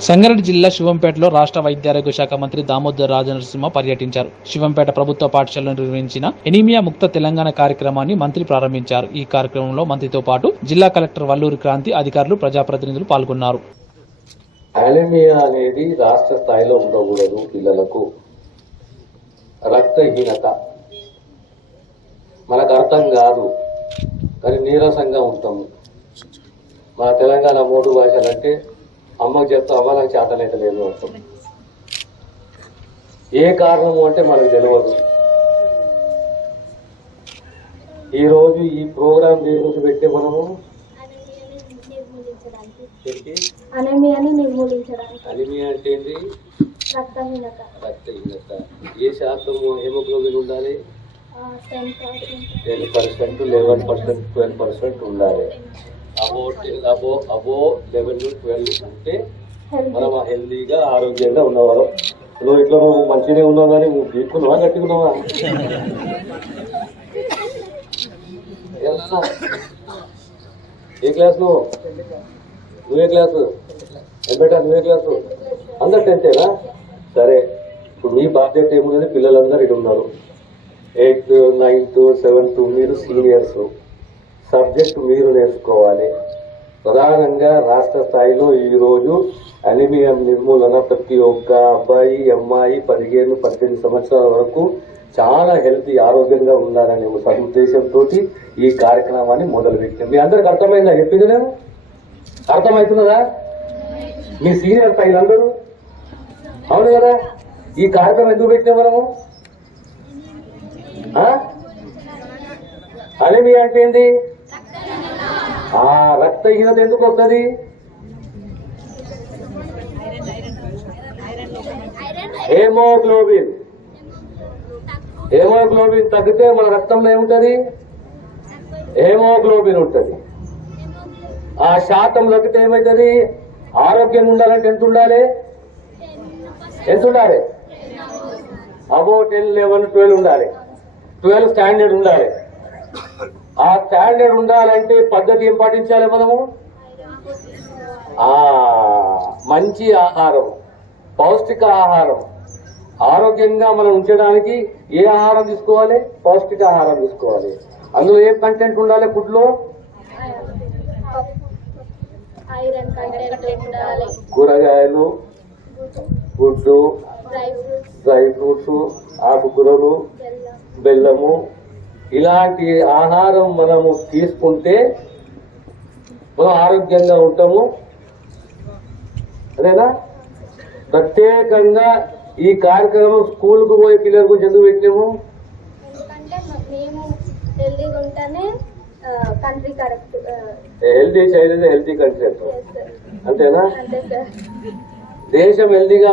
సంగారెడ్డి జిల్లా శివంపేటలో రాష్ట్ర వైద్యారోగ్య శాఖ మంత్రి దామోదర్ రాజనరసింహ పర్యటించారు. శివంపేట ప్రభుత్వ పాఠశాలలో నిర్వహించిన ఎనీమియా ముక్త తెలంగాణ కార్యక్రమాన్ని మంత్రి ప్రారంభించారు. ఈ కార్యక్రమంలో మంత్రితో పాటు జిల్లా కలెక్టర్ వల్లూరి క్రాంతి అధికారులు ప్రజాప్రతినిధులు పాల్గొన్నారు. యానిమియా అనేది రాష్ట్ర స్థాయిలో ఉండకూడదు పిల్లలకు. రక్తహీనత. మనకు అర్థం కాదు. కానీ నీరసంగా ఉంటాము మన తెలంగాణ మూడు భాషలంటే అమ్మకు చెప్తా అమ్మ నాకు చేతనైతే లేదు అంటాం. ఏ కారణము అంటే మనకు తెలియదు ఈరోజు ఈ ప్రోగ్రాం గురించి పెట్టే మనము? అనమియాని నిర్మూలించడానికి. అనిమియా అంటే ఏంటి? రక్తహీనత. రక్తహీనత. ఏ శాతం హెమోగ్లోబిన్ ఉండాలి? Ten percent eleven percent twelve percent ఉండాలి. అబో అబో అబో లెవెన్ ట్వెల్వ్ ఉంటే మనం హెల్దీగా ఆరోగ్యంగా ఉన్నవాళ్ళం. నువ్వు ఇట్లా నువ్వు మంచిగానే ఉన్నావు కానీ నువ్వు తీసుకున్నావా గట్టుకున్నావా ఎలా? ఏ క్లాస్ నువ్వు? నువ్వే క్లాసు? ఏం బెటా నువ్వే క్లాసు? అందరు టెన్తేనా సరే. ఇప్పుడు మీ బాధ్యత ఏమున్నది? పిల్లలందరూ ఇక్కడ ఉన్నారు. ఎయిత్ నైన్త్ సెవెంత్ మీరు సీనియర్స్ సబ్జెక్టు మీరు నేర్చుకోవాలి. ప్రధానంగా రాష్ట్ర స్థాయిలో ఈరోజు అనిమియం నిర్మూలన ప్రతి ఒక్క అబ్బాయి అమ్మాయి పదిహేను పద్దెనిమిది సంవత్సరాల వరకు చాలా హెల్తీ ఆరోగ్యంగా ఉండాలనే ఒక సదుద్దేశంతో ఈ కార్యక్రమాన్ని మొదలుపెట్టింది. మీ అందరికి అర్థమైందా? చెప్పింది నేను? అర్థమవుతున్నదా? మీ సీనియర్ స్థాయిలు అందరూ? అవును కదా? ఈ కార్యక్రమం ఎందుకు పెట్టినాం మనము? అనిమియా అంటే ఏంటి రక్తహీనత ఎందుకు వస్తుంది హేమోగ్లోబిన్. హేమోగ్లోబిన్ తగ్గితే మన రక్తంలో ఏముంటది? హేమోగ్లోబిన్ ఉంటుంది. ఆ శాతం తగ్గితే ఏమవుతుంది ఆరోగ్యంగా ఉండాలంటే ఎంత ఉండాలి? ఎంత ఉండాలి? అబో టెన్ లెవెన్ ట్వెల్వ్ ఉండాలి. ట్వెల్వ్ స్టాండర్డ్ ఉండాలి. ఆ స్టాండర్డ్ ఉండాలంటే పద్ధతి ఏం పాటించాలి మనము? ఆ మంచి ఆహారం పౌష్టిక ఆహారం. ఆరోగ్యంగా మనం ఉంచడానికి ఏ ఆహారం తీసుకోవాలి? పౌష్టిక ఆహారం తీసుకోవాలి. అందులో ఏ కంటెంట్ ఉండాలి ఫుడ్లో కూరగాయలు గుడ్డు డ్రై ఫ్రూట్స్ ఆకుకూరలు బెల్లం. బెల్లము ఇలాంటి ఆహారం మనము తీసుకుంటే మనం ఆరోగ్యంగా ఉంటాము. అదేనా? ప్రత్యేకంగా ఈ కార్యక్రమం స్కూల్కు పోయే పిల్లల గురించి ఎందుకు పెట్టినాము. ఎందుకంటే మ- మేము హెల్దీగా ఉంటేనే country correct healthy child healthy country అంటాం అంతేనా? దేశం హెల్తీగా